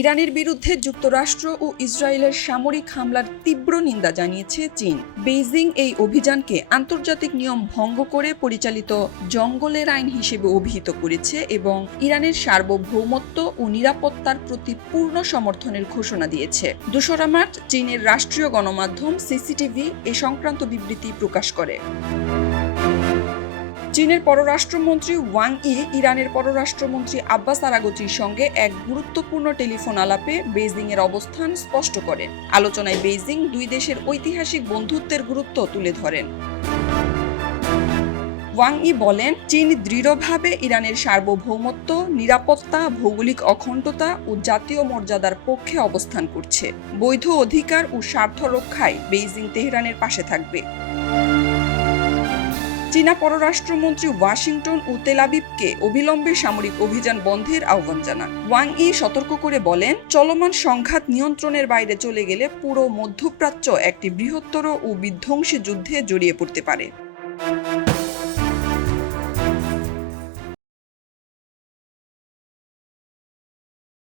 ইরানের বিরুদ্ধে যুক্তরাষ্ট্র ও ইসরায়েলের সামরিক হামলার তীব্র নিন্দা জানিয়েছে চীন। বেইজিং এই অভিযানকে আন্তর্জাতিক নিয়ম ভঙ্গ করে পরিচালিত জঙ্গলের আইন হিসেবে অভিহিত করেছে এবং ইরানের সার্বভৌমত্ব ও নিরাপত্তার প্রতি পূর্ণ সমর্থনের ঘোষণা দিয়েছে। ২রা মার্চ চীনের রাষ্ট্রীয় গণমাধ্যম সিসিটিভি এ সংক্রান্ত বিবৃতি প্রকাশ করে। চীনের পররাষ্ট্রমন্ত্রী ওয়াং ই ইরানের পররাষ্ট্রমন্ত্রী আব্বাস আরাগচির সঙ্গে এক গুরুত্বপূর্ণ টেলিফোন আলাপে বেইজিংয়ের অবস্থান স্পষ্ট করেন। আলোচনায় বেইজিং দুই দেশের ঐতিহাসিক বন্ধুত্বের গুরুত্ব তুলে ধরেন। ওয়াং ই বলেন, চীন দৃঢ়ভাবে ইরানের সার্বভৌমত্ব, নিরাপত্তা, ভৌগোলিক অখণ্ডতা ও জাতীয় মর্যাদার পক্ষে অবস্থান করছে। বৈধ অধিকার ও স্বার্থ রক্ষায় বেইজিং তেহরানের পাশে থাকবে। চীনা পররাষ্ট্রমন্ত্রী ওয়াশিংটন ও তেল আবিবকে অবিলম্বে সামরিক অভিযান বন্ধের আহ্বান জানান। ওয়াং ই সতর্ক করে বলেন, চলমান সংঘাত নিয়ন্ত্রণের বাইরে চলে গেলে পুরো মধ্যপ্রাচ্য একটি বৃহত্তর ও বিধ্বংসী যুদ্ধে জড়িয়ে পড়তে পারে।